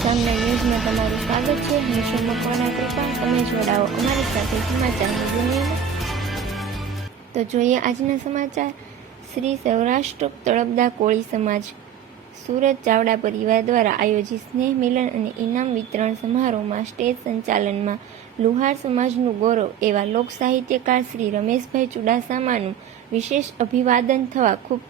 સામના ન્યૂઝમાં તમારું સ્વાગત છે. હું છું મકવાના કૃપા. તમે જોડાઓ અમારી સાથે સમાચારની દુનિયામાં. તો જોઈએ આજના સમાચાર. શ્રી સૌરાષ્ટ્ર તળપદા કોળી સમાજ, સુરત ચાવડા પરિવાર દ્વારા આયોજિત સ્નેહ મિલન અને ઇનામ વિતરણ સમારોહમાં સ્ટેજ સંચાલનમાં લુહાર સમાજનું ગૌરવ એવા લોક સાહિત્યકાર શ્રી રમેશભાઈ ચુડાસામાનું વિશેષ અભિવાદન થવા ખૂબ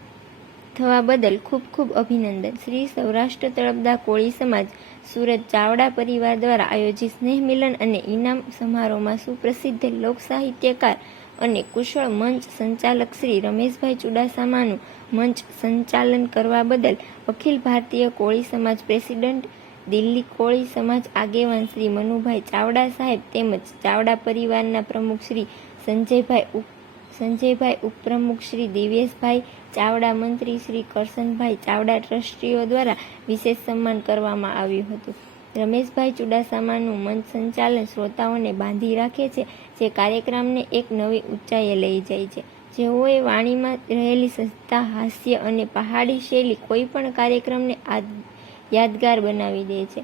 થવા બદલ ખૂબ ખૂબ અભિનંદન. શ્રી સૌરાષ્ટ્ર તળપદા કોળી સમાજ, સુરત ચાવડા પરિવાર દ્વારા આયોજિત સ્નેહ મિલન અને ઇનામ સમારોહમાં સુપ્રસિદ્ધ લોક સાહિત્યકાર અને કુશળ મંચ સંચાલક શ્રી રમેશભાઈ ચુડાસામાનું મંચ સંચાલન કરવા બદલ અખિલ ભારતીય કોળી સમાજ પ્રેસિડેન્ટ, દિલ્હી કોળી સમાજ આગેવાન શ્રી મનુભાઈ ચાવડા સાહેબ તેમજ ચાવડા પરિવારના પ્રમુખ શ્રી સંજયભાઈ સંજયભાઈ ઉપપ્રમુખ શ્રી દિવેશભાઈ ચાવડા મંત્રી શ્રી કરશનભાઈ ચાવડા ટ્રસ્ટીઓ દ્વારા વિશેષ સન્માન કરવામાં આવ્યું હતું. રમેશભાઈ ચુડાસામાનું મંચ સંચાલન શ્રોતાઓને બાંધી રાખે છે, જે કાર્યક્રમને એક નવી ઊંચાઈએ લઈ જાય છે. જેઓએ વાણીમાં રહેલી સંસ્થા હાસ્ય અને પહાડી શૈલી કોઈ પણ કાર્યક્રમને યાદગાર બનાવી દે છે.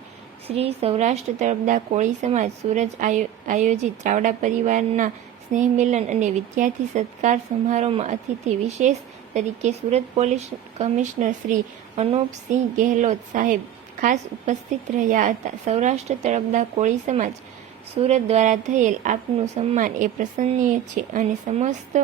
શ્રી સૌરાષ્ટ્ર તળપદા કોળી સમાજ સુરજ આયો- આયોજિત ચાવડા પરિવારના સ્નેહ અને વિદ્યાર્થી સત્કાર સમારોહમાં અતિથિ વિશેષ તરીકે સુરત પોલીસ કમિશનર શ્રી અનોપસિંહ ગેહલોત સાહેબ ખાસ ઉપસ્થિત રહ્યા હતા. સૌરાષ્ટ્ર તળપદા કોળી સમાજ સુરત દ્વારા થયેલ આપનું સન્માન એ પ્રસન્નીય છે અને સમસ્ત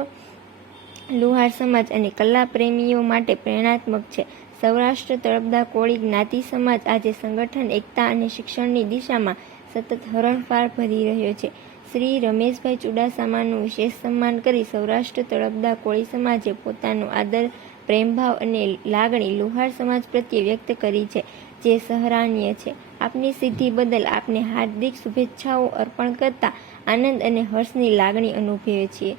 લુહાર સમાજ અને કલા પ્રેમીઓ માટે પ્રેરણાત્મક છે. સૌરાષ્ટ્ર તળપદા કોળી જ્ઞાતિ સમાજ આજે સંગઠન, એકતા અને શિક્ષણની દિશામાં સતત હરણફાળ ભરી રહ્યો છે. શ્રી રમેશભાઈ ચુડાસામાનું વિશેષ સન્માન કરી સૌરાષ્ટ્ર તળપદા કોળી સમાજે પોતાનો આદર, પ્રેમભાવ અને લાગણી લુહાર સમાજ પ્રત્યે વ્યક્ત કરી છે, જે સહરાનીય છે. આપની સિદ્ધિ બદલ આપને હાર્દિક શુભેચ્છાઓ અર્પણ કરતા આનંદ અને હર્ષની લાગણી અનુભવે છીએ.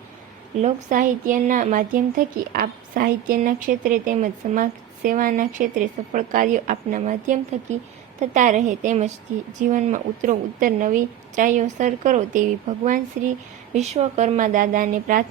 લોક સાહિત્યના માધ્યમ થકી આપ સાહિત્યના ક્ષેત્રે તેમજ સમાજ સેવાના ક્ષેત્રે સફળ કાર્યો આપના માધ્યમ થકી થતા રહે તેમજ જીવનમાં ઉત્તરો ઉત્તર નવી ચાઈઓ સર કરો તેવી ભગવાન શ્રી વિશ્વકર્મા દાદાને પ્રાર્થના